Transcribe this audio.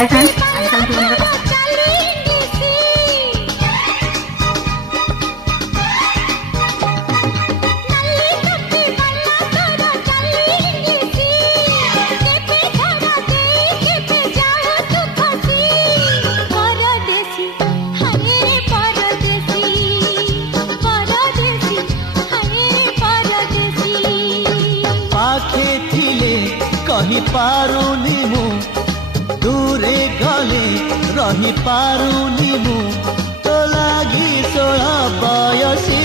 hi friends, आज कल मेरा पसंद कही पारुनी मु दूरे गले रही पारुनी मु तो लागी 16 बयसे